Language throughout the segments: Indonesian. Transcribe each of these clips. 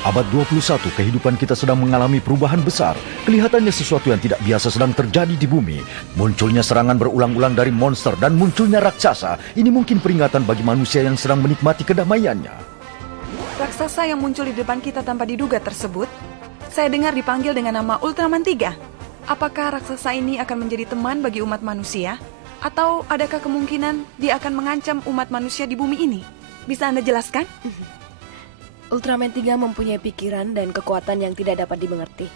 Abad 21, kehidupan kita sedang mengalami perubahan besar. Kelihatannya sesuatu yang tidak biasa sedang terjadi di bumi. Munculnya serangan berulang-ulang dari monster dan munculnya raksasa. Ini mungkin peringatan bagi manusia yang sedang menikmati kedamaiannya. Raksasa yang muncul di depan kita tanpa diduga tersebut, saya dengar dipanggil dengan nama Ultraman 3. Apakah raksasa ini akan menjadi teman bagi umat manusia? Atau adakah kemungkinan dia akan mengancam umat manusia di bumi ini? Bisa Anda jelaskan? Ultraman 3 mempunyai pikiran dan kekuatan yang tidak dapat dimengerti.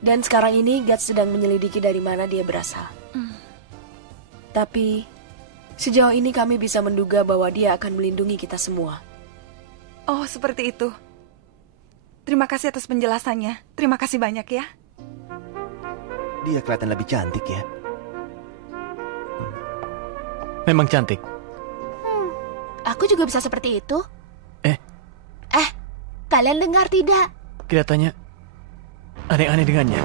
Dan sekarang ini Guts sedang menyelidiki dari mana dia berasal. Tapi sejauh ini kami bisa menduga bahwa dia akan melindungi kita semua. Oh, seperti itu. Terima kasih atas penjelasannya. Terima kasih banyak ya. Dia kelihatan lebih cantik ya. Memang cantik. Aku juga bisa seperti itu. Kalian dengar tidak? Kelihatannya aneh-aneh dengannya.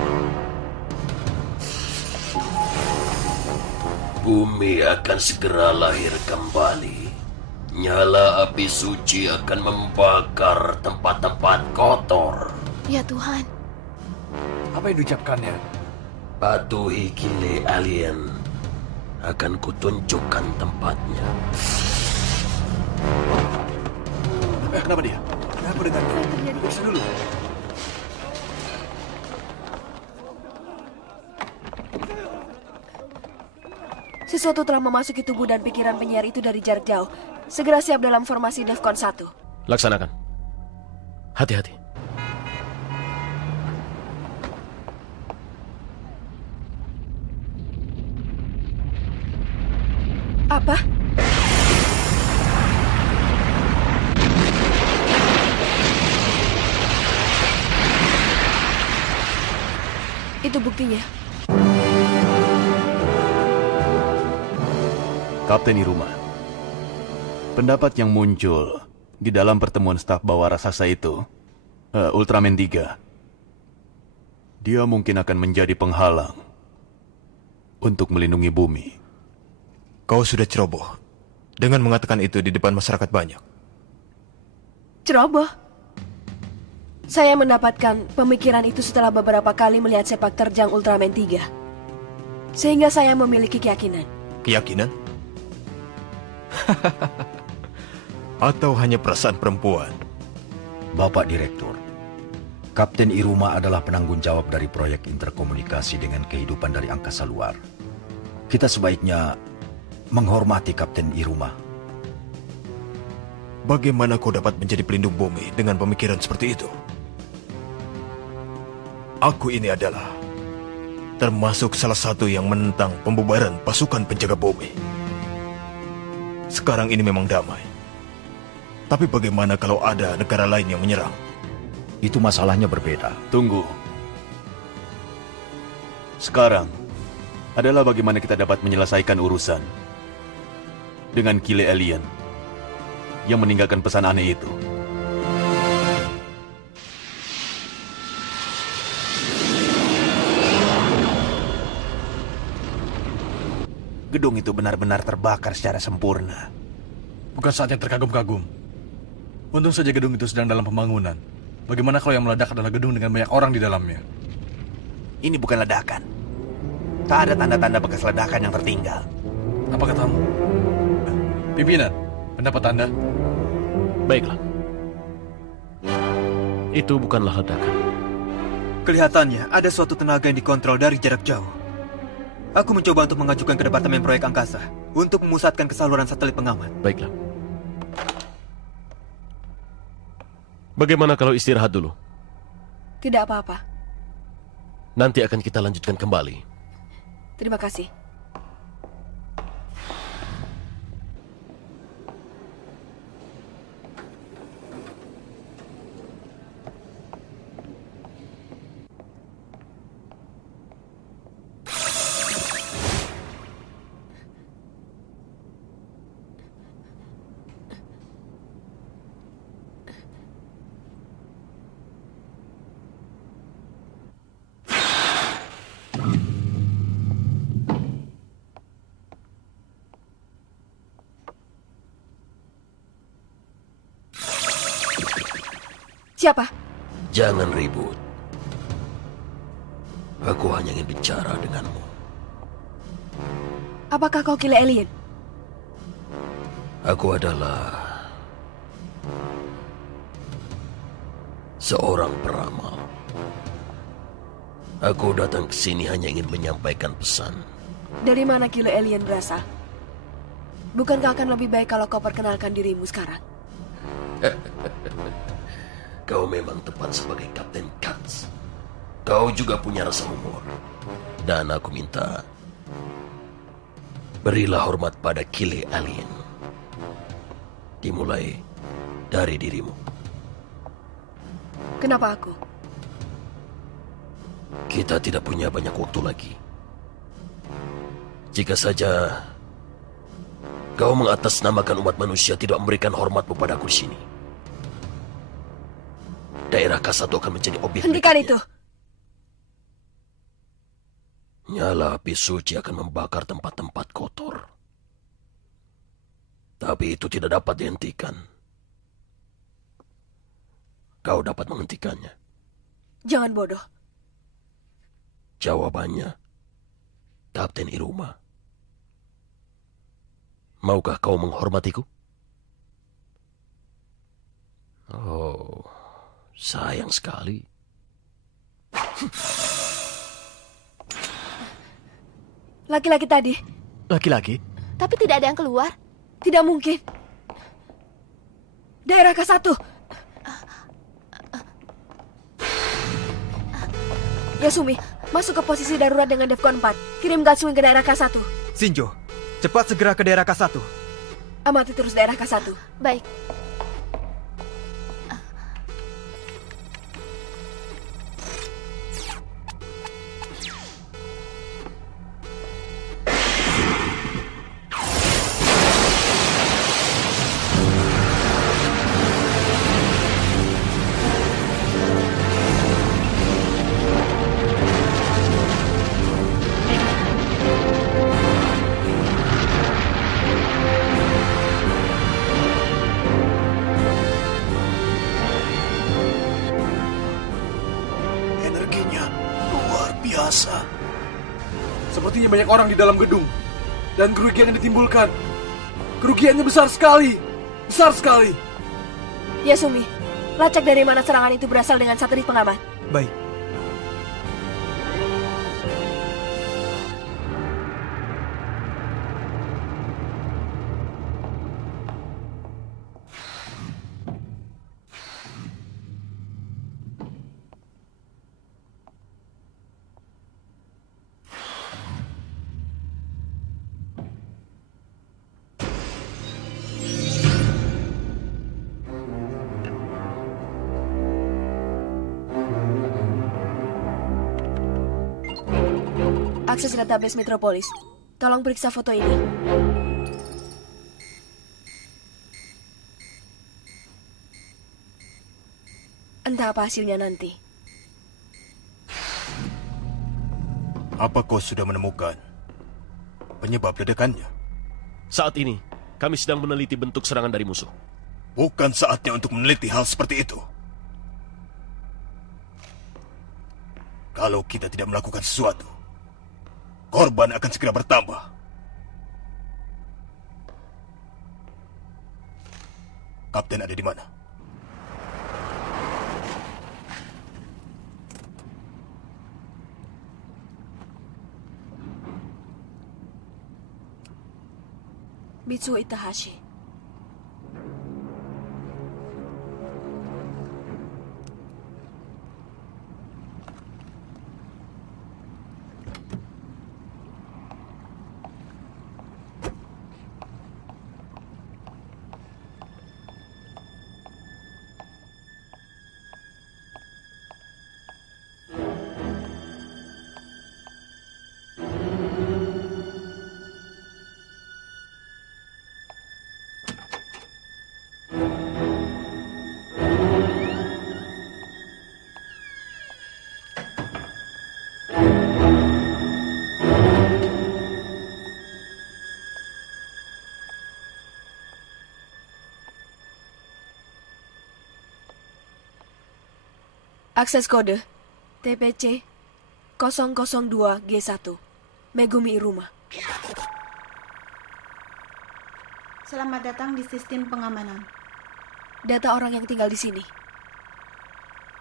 Bumi akan segera lahir kembali. Nyala api suci akan membakar tempat-tempat kotor. Ya Tuhan. Apa yang diucapkannya? Patuhi Kile Alien. Akan kutunjukkan tempatnya. Kenapa dia? Apa dengannya? Periksa dulu. Sesuatu telah memasuki tubuh dan pikiran penyiar itu dari jarak jauh. Segera siap dalam formasi Defcon 1. Laksanakan. Hati-hati. Apa? Itu buktinya. Kapten Iruma, pendapat yang muncul di dalam pertemuan staf bawah raksasa itu, Ultraman 3, dia mungkin akan menjadi penghalang untuk melindungi bumi. Kau sudah ceroboh dengan mengatakan itu di depan masyarakat banyak. Ceroboh? Saya mendapatkan pemikiran itu setelah beberapa kali melihat sepak terjang Ultraman 3. Sehingga saya memiliki keyakinan. Keyakinan? Atau hanya perasaan perempuan? Bapak Direktur, Kapten Iruma adalah penanggung jawab dari proyek interkomunikasi dengan kehidupan dari angkasa luar. Kita sebaiknya menghormati Kapten Iruma. Bagaimana kau dapat menjadi pelindung bumi dengan pemikiran seperti itu? Aku ini adalah termasuk salah satu yang menentang pembubaran pasukan penjaga bumi. Sekarang ini memang damai. Tapi bagaimana kalau ada negara lain yang menyerang? Itu masalahnya berbeda. Tunggu. Sekarang adalah bagaimana kita dapat menyelesaikan urusan dengan Kile Alien yang meninggalkan pesan aneh itu. Gedung itu benar-benar terbakar secara sempurna. Bukan saat yang terkagum-kagum. Untung saja gedung itu sedang dalam pembangunan. Bagaimana kalau yang meledak adalah gedung dengan banyak orang di dalamnya? Ini bukan ledakan. Tak ada tanda-tanda bekas ledakan yang tertinggal. Apa katamu? Pimpinan, pendapat Anda? Baiklah. Itu bukanlah ledakan. Kelihatannya ada suatu tenaga yang dikontrol dari jarak jauh. Aku mencoba untuk mengajukan ke Departemen Proyek Angkasa untuk memusatkan ke saluran satelit pengaman. Baiklah. Bagaimana kalau istirahat dulu? Tidak apa-apa. Nanti akan kita lanjutkan kembali. Terima kasih. Siapa? Jangan ribut. Aku hanya ingin bicara denganmu. Apakah kau Kile Alien? Aku adalah seorang peramal. Aku datang ke sini hanya ingin menyampaikan pesan. Dari mana Kile Alien berasal? Bukankah akan lebih baik kalau kau perkenalkan dirimu sekarang? Kau memang tepat sebagai Kapten Katz. Kau juga punya rasa humor. Dan aku minta, berilah hormat pada Kile Alien. Dimulai dari dirimu. Kenapa aku? Kita tidak punya banyak waktu lagi. Jika saja kau mengatasnamakan umat manusia tidak memberikan hormatmu padaku di sini, daerah K1 akan menjadi objek. Hentikan itu. Nyala api suci akan membakar tempat-tempat kotor. Tapi itu tidak dapat dihentikan. Kau dapat menghentikannya. Jangan bodoh. Jawabannya, Kapten Iruma. Maukah kau menghormatiku? Oh, sayang sekali. Laki-laki tadi. Laki-laki? Tapi tidak ada yang keluar. Tidak mungkin. Daerah K1. Yasumi, masuk ke posisi darurat dengan Defcon 4. Kirim Gatswing ke daerah K1. Shinjo, cepat segera ke daerah K1. Amati terus daerah K1. Baik. Sepertinya banyak orang di dalam gedung. Dan kerugian yang ditimbulkan, kerugiannya besar sekali. Besar sekali. Yasumi, lacak dari mana serangan itu berasal dengan satelit pengaman. Baik. Akses database Metropolis. Tolong periksa foto ini. Entah apa hasilnya nanti. Apa kau sudah menemukan penyebab ledakannya? Saat ini, kami sedang meneliti bentuk serangan dari musuh. Bukan saatnya untuk meneliti hal seperti itu. Kalau kita tidak melakukan sesuatu, korban akan segera bertambah. Kapten ada di mana? Mitsuo Itahashi. Akses kode TPC 002G1 Megumi Iruma. Selamat datang di sistem pengamanan. Data orang yang tinggal di sini.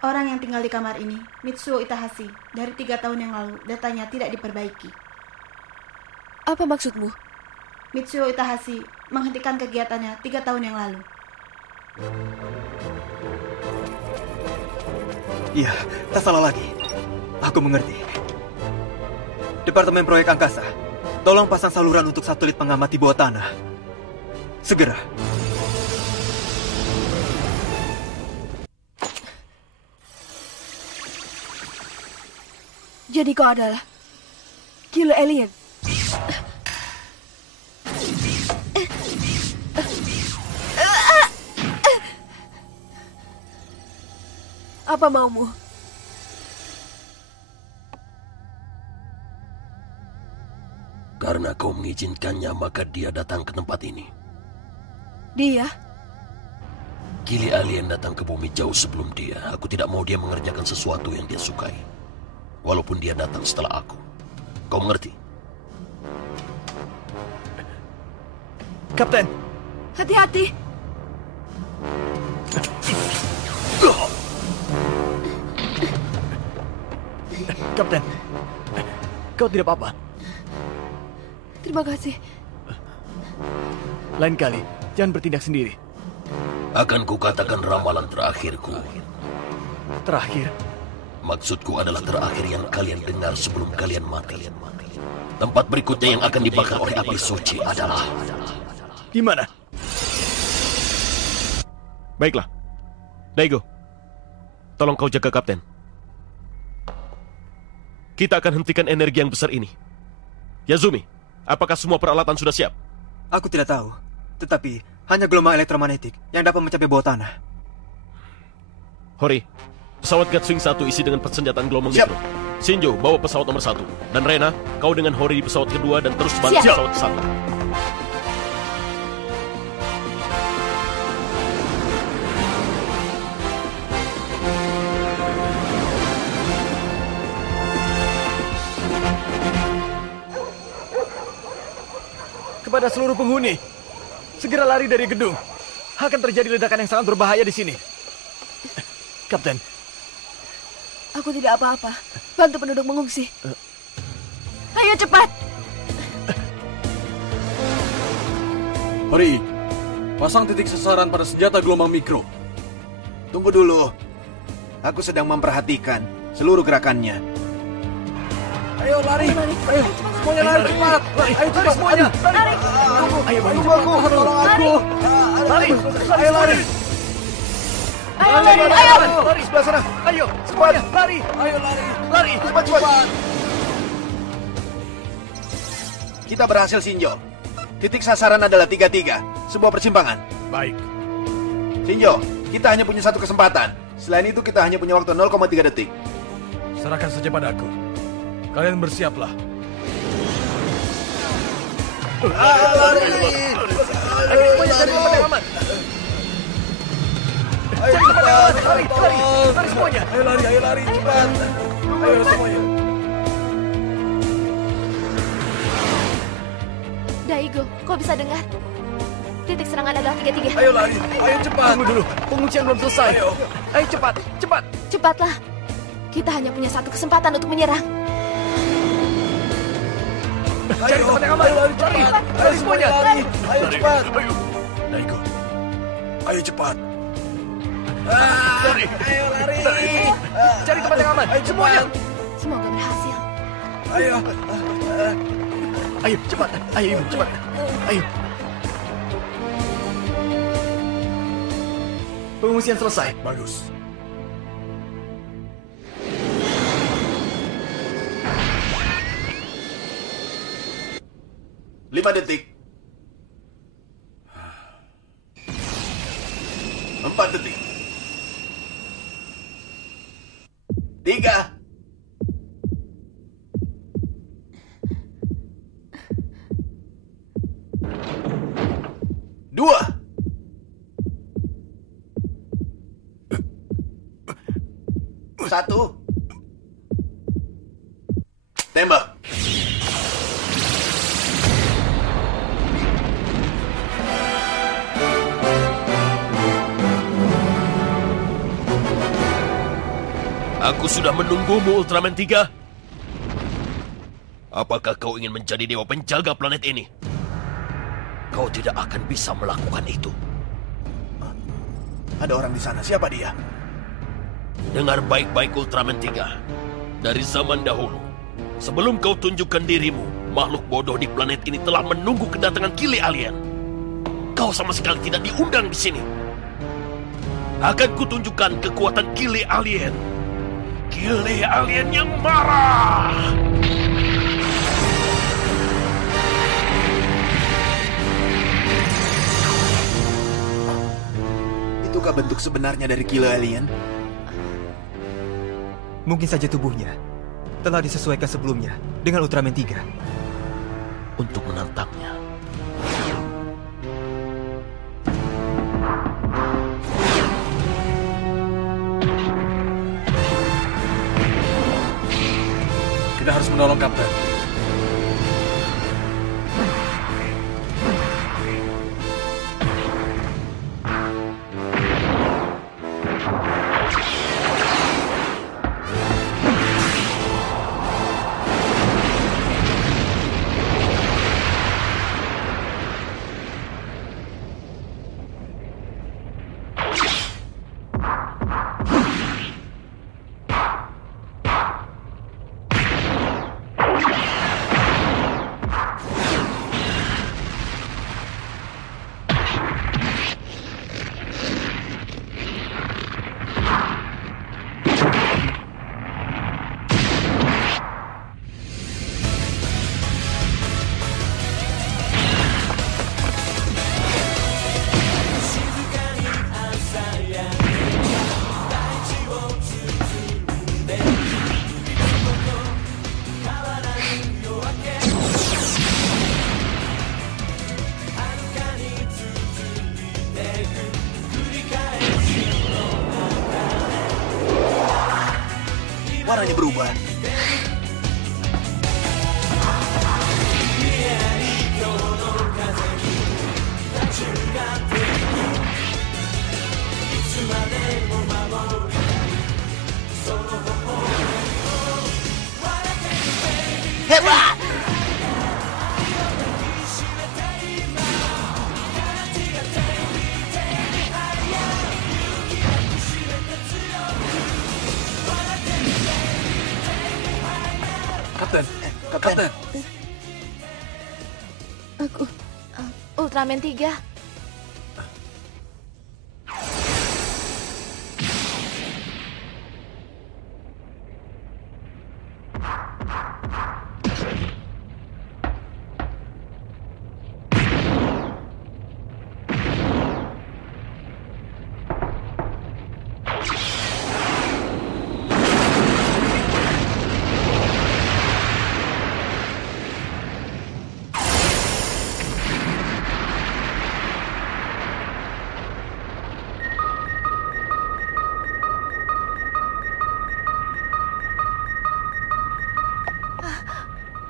Orang yang tinggal di kamar ini, Mitsuo Itahashi. Dari 3 tahun yang lalu, datanya tidak diperbaiki. Apa maksudmu? Mitsuo Itahashi menghentikan kegiatannya 3 tahun yang lalu. Iya, tak salah lagi. Aku mengerti. Departemen Proyek Angkasa, tolong pasang saluran untuk satelit pengamat di bawah tanah. Segera. Jadi kau adalah killer alien. Apa maumu? Karena kau mengizinkannya, maka dia datang ke tempat ini. Dia? Kili alien datang ke bumi jauh sebelum dia. Aku tidak mau dia mengerjakan sesuatu yang dia sukai. Walaupun dia datang setelah aku. Kau mengerti? Kapten! Hati-hati! Kapten! Kau tidak apa-apa? Terima kasih. Lain kali, jangan bertindak sendiri. Akan kukatakan ramalan terakhirku. Terakhir? Maksudku adalah terakhir yang kalian dengar sebelum kalian mati. Tempat berikutnya yang akan dibakar oleh api suci adalah... Di mana? Baiklah. Daigo, tolong kau jaga kapten. Kita akan hentikan energi yang besar ini. Yazumi, apakah semua peralatan sudah siap? Aku tidak tahu. Tetapi, hanya gelombang elektromagnetik yang dapat mencapai bawah tanah. Hori, pesawat Gatswing 1 isi dengan persenjataan gelombang mikro. Shinjo, bawa pesawat nomor 1. Dan Rena, kau dengan Hori di pesawat kedua dan terus bantu pesawat ke 1. Kepada seluruh penghuni, segera lari dari gedung. Akan terjadi ledakan yang sangat berbahaya di sini. Kapten. Aku tidak apa-apa. Bantu penduduk mengungsi. Ayo cepat. Hori, pasang titik sasaran pada senjata gelombang mikro. Tunggu dulu. Aku sedang memperhatikan seluruh gerakannya. Ayo lari. Ayo, semuanya lari cepat. Ayo cepat semuanya. Lari. Ayo bantu aku. Tolong aku. Lari. Ayo lari. Ayo lari. Ayo. Lari sebelah sana. Ayo, semuanya lari. Ayo lari. Lari. Cepat. Kita berhasil, Shinjo. Titik sasaran adalah 33, sebuah persimpangan. Baik. Shinjo, kita hanya punya satu kesempatan. Selain itu, kita hanya punya waktu 0,3 detik. Serahkan saja padaku. Kalian bersiaplah. Lari. Ayo semuanya cari tempat yang aman. Cari tempat yang aman. Lari semuanya. Ayo lari, cepat. Ayo semuanya. Daigo, kau bisa dengar? Titik serangan adalah 33. Ayo lari, ayo cepat. Tunggu dulu, penguncian belum selesai. Ayo cepat. Cepatlah. Kita hanya punya satu kesempatan untuk menyerang. Cari tempat yang aman. Lari semuanya. Ayo cepat. Daigo, ayo cepat. Ayo lari. Cari tempat yang aman. Ayo semuanya. Semoga berhasil. Ayo cepat. Ayo ibu, cepat. Ayo. Pengungsian selesai. Bagus. Lima detik. 4 detik. 3. 2. 1. 1. Tembak. Aku sudah menunggumu, Ultraman 3. Apakah kau ingin menjadi dewa penjaga planet ini? Kau tidak akan bisa melakukan itu. Ada orang di sana. Siapa dia? Dengar baik-baik, Ultraman 3. Dari zaman dahulu, sebelum kau tunjukkan dirimu, makhluk bodoh di planet ini telah menunggu kedatangan Kili Alien. Kau sama sekali tidak diundang di sini. Akan kutunjukkan kekuatan Kili Alien. Kili Alien yang marah. Itukah bentuk sebenarnya dari Kili Alien? Mungkin saja tubuhnya telah disesuaikan sebelumnya dengan Ultraman 3. Untuk menantangnya, kita harus menolong Kapten. Warnanya berubah. hebat! Kapten. Aku... Ultraman 3.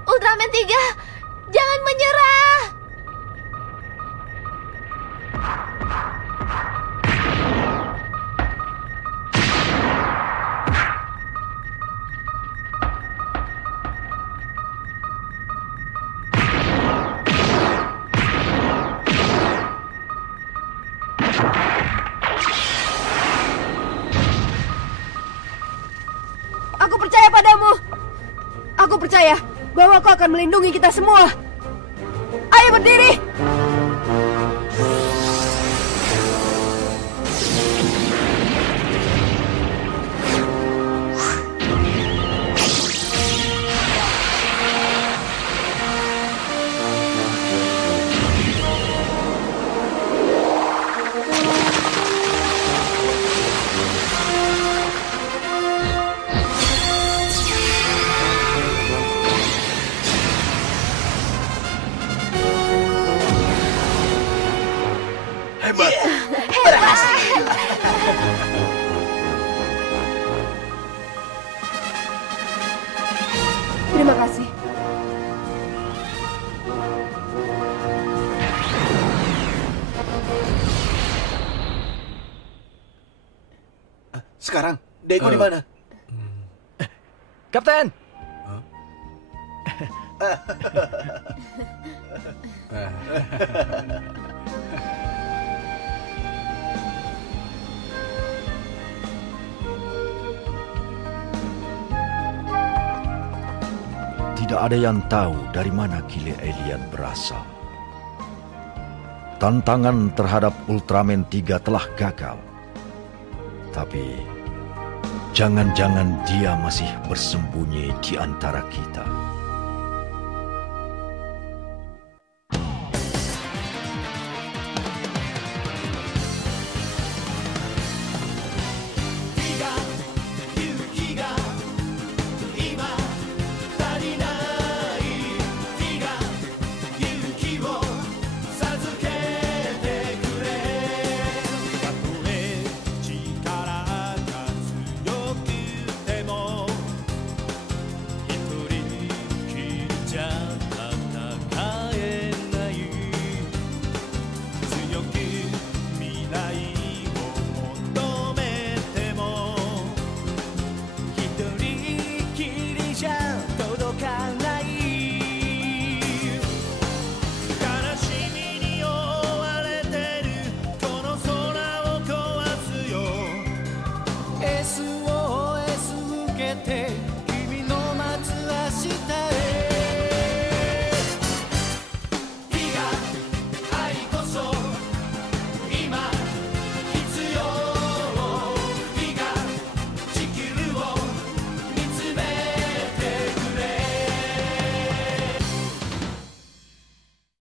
Ultraman 3, jangan menyerah! Aku percaya padamu. Aku percaya bahwa kau akan melindungi kita semua. Ayo berdiri. Terima kasih. Sekarang, Daiko di mana? Kapten! Tidak ada yang tahu dari mana kile alien berasal. Tantangan terhadap Ultraman 3 telah gagal. Tapi, jangan-jangan dia masih bersembunyi di antara kita.